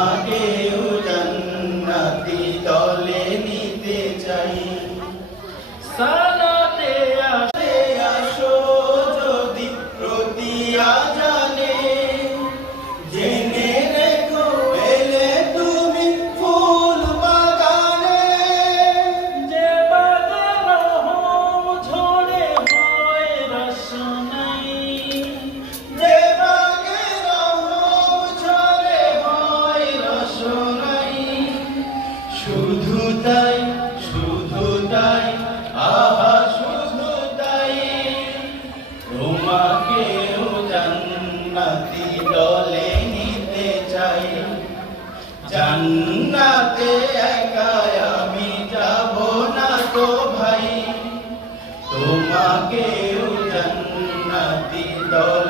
তোমাকেও জান্নাতি দলে নিতে চাই। সালাতে আসো যদি প্রতি আজানে, জেনে রেখো এলে তুমি ফুল বাগানে। যে বাগে রহম ঝরে হয় রসনাই, যে বাগে রহম ঝরে হয় রসনাই। শুধু তাই, শুধু তাই, আহা শুধু তাই, তোমাকেও জান্নাতি দলে নিতে চাই। জান্নাতে একা আমি যাব না তো ভাই, তোমাকেও জান্নাতি দলে